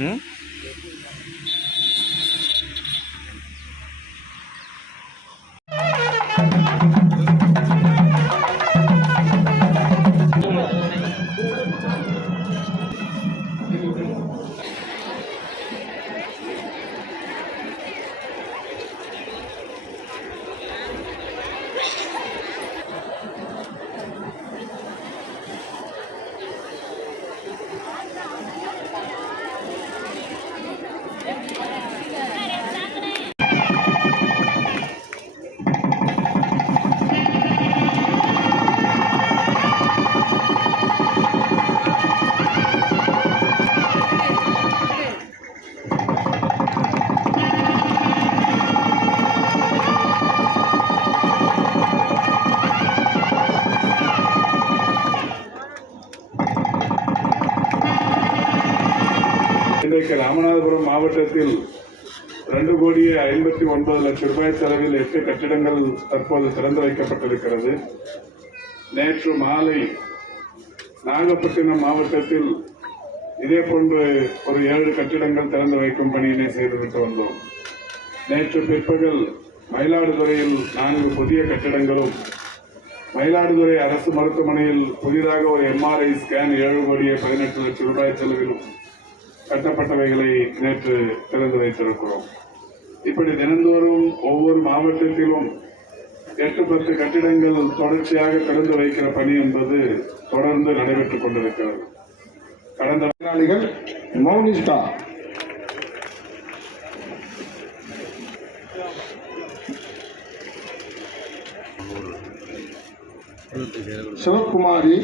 ம் இன்றைக்கு ராமநாதபுரம் மாவட்டத்தில் 2,59,00,000 ரூபாய் செலவில் 8 கட்டிடங்கள் தற்போது திறந்து வைக்கப்பட்டிருக்கிறது. நேற்று மாலை நாகப்பட்டினம் மாவட்டத்தில் இதேபோன்று ஒரு 7 கட்டிடங்கள் திறந்து வைக்கும் பணியினை செய்துவிட்டு வந்தோம். நேற்று பிற்பகல் மயிலாடுதுறையில் 4 புதிய கட்டிடங்களும், மயிலாடுதுறை அரசு மருத்துவமனையில் புதிதாக ஒரு MRI ஸ்கேன் 7,18,00,000 ரூபாய் செலவிலும் கட்டப்பட்டவைகளை நேற்று திறந்து வைத்திருக்கிறோம். இப்படி தினந்தோறும் ஒவ்வொரு மாவட்டத்திலும் 8-10 கட்டிடங்கள் தொடர்ச்சியாக திறந்து வைக்கிற பணி என்பது தொடர்ந்து நடைபெற்றுக் கொண்டிருக்கிறது. கடந்த பயனாளிகள் மௌனிஷ்கா, சிவகுமாரி,